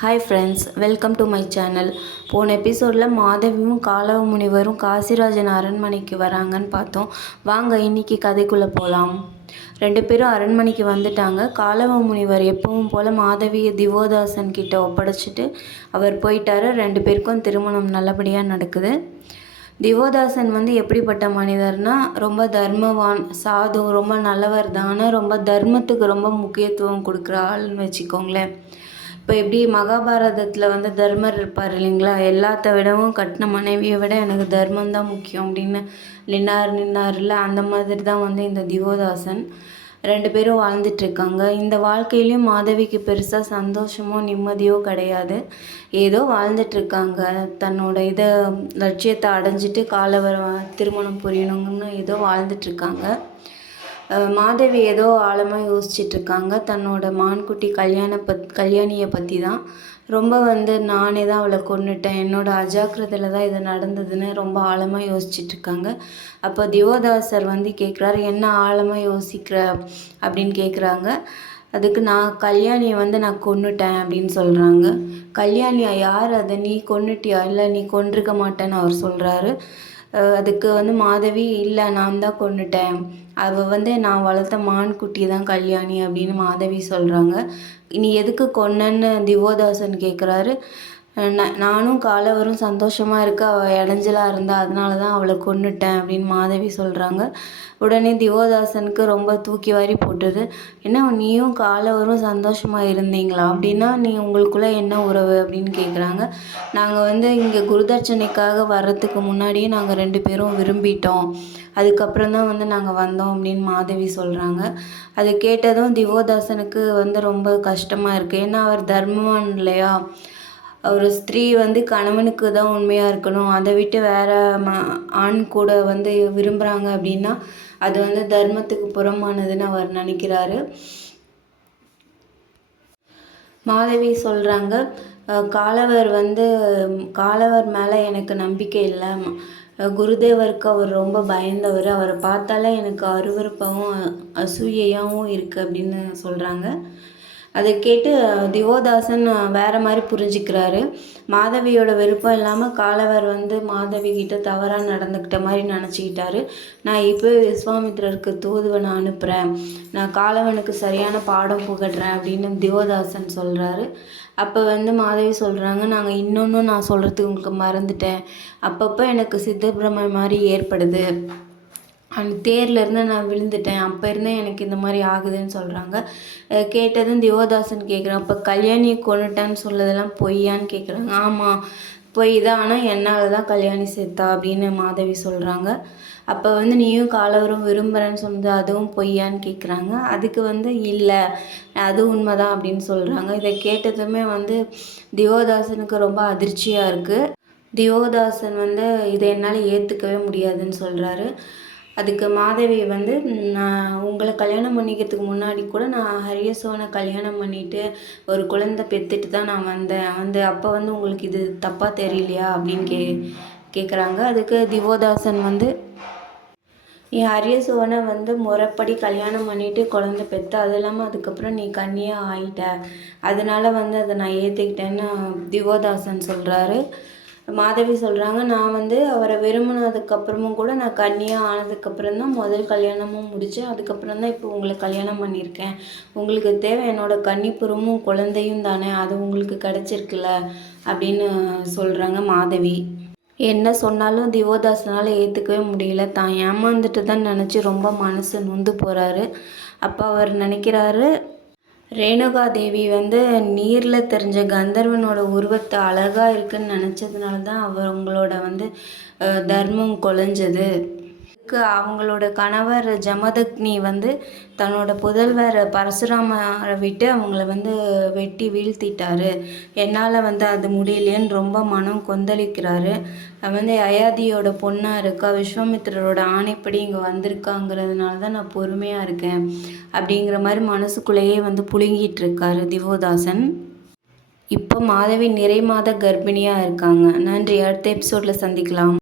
Hi friends, welcome to my channel. போன எபிசோடில் மாதவியும் காலவ முனிவரும் காசிராஜன் அரண்மனைக்கு வராங்கன்னு பார்த்தோம். வாங்க இன்றைக்கி கதைக்குள்ளே போகலாம். 2 பேரும் அரண்மனைக்கு வந்துட்டாங்க. காலவ முனிவர் எப்பவும் போல் மாதவியை திவோதாசன் கிட்ட ஒப்படைச்சிட்டு அவர் போயிட்டார். 2 பேருக்கும் திருமணம் நல்லபடியாக நடக்குது. திவோதாசன் எப்படிப்பட்ட மனிதர்னா, ரொம்ப தர்மவான், சாது, ரொம்ப நல்லவர் தானே, ரொம்ப தர்மத்துக்கு ரொம்ப முக்கியத்துவம் கொடுக்குற ஆள்னு வச்சுக்கோங்களேன். இப்போ எப்படி மகாபாரதத்தில் தர்மர் இருப்பார் இல்லைங்களா, எல்லாத்த விடவும் கட்டின மனைவியை விட எனக்கு தர்மம் தான் முக்கியம் அப்படின்னு நின்னார்ல, அந்த மாதிரி தான் இந்த திவோதாசன். 2 பேரும் வாழ்ந்துட்டுருக்காங்க. இந்த வாழ்க்கையிலையும் மாதவிக்கு பெருசாக சந்தோஷமோ நிம்மதியோ கிடையாது. ஏதோ வாழ்ந்துட்டுருக்காங்க. தன்னோட லட்சியத்தை அடைஞ்சிட்டு காலவர திருமணம் புரியணுங்கன்னு ஏதோ வாழ்ந்துட்டுருக்காங்க. மாதவி ஏதோ ஆழமாக யோசிச்சிட்ருக்காங்க. தன்னோட மான்குட்டி கல்யாணியை பற்றி தான். ரொம்ப நானே தான் அவளை கொன்னுட்டேன், என்னோடய அஜாக்கிரதையில் தான் இது நடந்ததுன்னு ரொம்ப ஆழமாக யோசிச்சிட்ருக்காங்க. அப்போ திவோதாசர் கேட்குறாரு, என்ன ஆழமாக யோசிக்கிற அப்படின்னு கேட்குறாங்க. அதுக்கு நான் கல்யாணியை நான் கொன்னுட்டேன் அப்படின்னு சொல்கிறாங்க. கல்யாணியா? யார் அதை? நீ கொன்னுட்டியா? இல்லை, நீ கொன்றிருக்க மாட்டேன்னு அவர் சொல்கிறாரு. அதுக்கு மாதவி, இல்லை நான் தான் கொன்னுட்டேன், அவள் நான் வளர்த்த மான்குட்டி தான் கல்யாணி அப்படின்னு மாதவி சொல்கிறாங்க. நீ எதுக்கு கொன்னன்னு திவோதாசன் கேட்குறாரு. நானும் காலவரும் சந்தோஷமாக இருக்க அவள் இடைஞ்சலாக இருந்தா, அதனால தான் அவளை கொன்னுட்டேன் அப்படின்னு மாதவி சொல்கிறாங்க. உடனே திவோதாசனுக்கு ரொம்ப தூக்கி வாரி போட்டுது. என்ன, நீயும் காலவரும் சந்தோஷமாக இருந்தீங்களா? அப்படின்னா நீ உங்களுக்குள்ளே என்ன உறவு அப்படின்னு கேட்குறாங்க. நாங்கள் இங்கே குருதட்சணைக்காக வர்றதுக்கு முன்னாடியே நாங்கள் 2 பேரும் விரும்பிட்டோம், அதுக்கப்புறம் தான் நாங்கள் வந்தோம் அப்படின்னு மாதவி சொல்கிறாங்க. அது கேட்டதும் திவோதாசனுக்கு ரொம்ப கஷ்டமாக இருக்குது. ஏன்னா அவர் தர்மவான் இல்லையா. ஒரு ஸ்திரீ கணவனுக்கு தான் உண்மையாக இருக்கணும், அதை விட்டு வேறு ஆண் கூட விரும்புகிறாங்க அப்படின்னா அது தர்மத்துக்கு புறமானதுன்னு அவர் நினைக்கிறாரு. மாதவி சொல்கிறாங்க, காலவர் மேலே எனக்கு நம்பிக்கை இல்லை, குருதேவருக்கு அவர் ரொம்ப பயந்தவர், அவரை பார்த்தாலே எனக்கு அருவருப்பாகவும் அசூயையாகவும் இருக்குது அப்படின்னு சொல்கிறாங்க. அதை கேட்டு திவோதாசன் வேறு மாதிரி புரிஞ்சுக்கிறாரு. மாதவியோட விருப்பம் இல்லாமல் காலவர் மாதவி கிட்ட தவறாக நடந்துக்கிட்ட மாதிரி நினச்சிக்கிட்டாரு. நான் இப்போ விஸ்வாமித்திரருக்கு தூதுவனை அனுப்புகிறேன், நான் காலவனுக்கு சரியான பாடம் புகட்டுறேன் அப்படின்னு திவோதாசன் சொல்கிறாரு. அப்போ மாதவி சொல்கிறாங்க, நாங்கள் இன்னொன்றும் நான் சொல்கிறதுக்கு உங்களுக்கு மறந்துட்டேன், அப்பப்போ எனக்கு சித்தப்பிரமை மாதிரி ஏற்படுது, அந்த தேர்லேருந்து நான் விழுந்துட்டேன், அப்போ இருந்தே எனக்கு இந்த மாதிரி ஆகுதுன்னு சொல்கிறாங்க. கேட்டதும் திவோதாசன் கேட்குறான், அப்போ கல்யாணியை கொண்டுட்டான்னு சொல்லதெல்லாம் பொய்யான்னு கேட்குறாங்க. ஆமாம், பொய் தான், ஆனால் என்னால் தான் கல்யாணி செத்தா அப்படின்னு மாதவி சொல்கிறாங்க. அப்போ நீயும் காலவரும் விரும்புகிறேன்னு சொன்னது அதுவும் பொய்யான்னு கேட்குறாங்க. அதுக்கு இல்லை, அது உண்மைதான் அப்படின்னு சொல்கிறாங்க. இதை கேட்டதுமே திவோதாசனுக்கு ரொம்ப அதிர்ச்சியாக இருக்குது. திவோதாசன் இதை என்னால் ஏற்றுக்கவே முடியாதுன்னு சொல்கிறாரு. அதுக்கு மாதவி நான் உங்களை கல்யாணம் பண்ணிக்கிறதுக்கு முன்னாடி கூட நான் ஹரியசோனை கல்யாணம் பண்ணிவிட்டு ஒரு குழந்தை பெற்றுட்டு தான் நான் வந்தேன், அப்போ உங்களுக்கு இது தப்பாக தெரியலையா அப்படின்னு கேட்குறாங்க. அதுக்கு திவோதாசன் நீ ஹரியசோனை முறைப்படி கல்யாணம் பண்ணிவிட்டு குழந்தை பெற்ற, அது இல்லாமல் அதுக்கப்புறம் நீ கன்னியாக ஆகிட்ட, அதனால் அதை நான் ஏற்றுக்கிட்டேன்னு திவோதாசன் சொல்கிறாரு. மாதவி சொல்கிறாங்க, நான் அவரை விரும்பினதுக்கப்புறமும் கூட நான் கன்னியாக ஆனதுக்கப்புறம் தான் முதல் கல்யாணமும் முடித்தேன், அதுக்கப்புறம் தான் இப்போ உங்களை கல்யாணம் பண்ணியிருக்கேன், உங்களுக்கு தேவை என்னோடய கன்னிப்புறமும் குழந்தையும் தானே, அது உங்களுக்கு கிடச்சிருக்குல்ல அப்படின்னு சொல்கிறாங்க மாதவி. என்ன சொன்னாலும் திவோதாசனால் ஏற்றுக்கவே முடியல, தான் ஏமாந்துட்டு தான் நினச்சி ரொம்ப மனசு நொந்து போகிறாரு. அப்போ அவர் நினைக்கிறாரு, ரேணுகா தேவி நீரில் தெரிஞ்ச கந்தர்வனோட உருவத்தை அழகாக இருக்குன்னு நினச்சதுனால தான் அவங்களோட தர்மம் கொலைஞ்சது. அவங்களோட கணவர் ஜமதக்னி தன்னோட புதல்வர் பரசுராமரை விட்டு அவங்கள வெட்டி வீழ்த்திட்டாரு, என்னால் அது முடியலையேன்னு ரொம்ப மனம் கொந்தளிக்கிறாரு. அயாதியோட பொண்ணாக இருக்கா, விஸ்வாமித்திரரோட ஆணைப்படி இங்கே வந்திருக்காங்கிறதுனால தான் நான் பொறுமையாக இருக்கேன் அப்படிங்கிற மாதிரி மனசுக்குள்ளேயே புழுங்கிட்டு இருக்காரு திவோதாசன். இப்போ மாதவி நிறை மாத கர்ப்பிணியாக இருக்காங்க. நன்றி, அடுத்த எபிசோடில் சந்திக்கலாம்.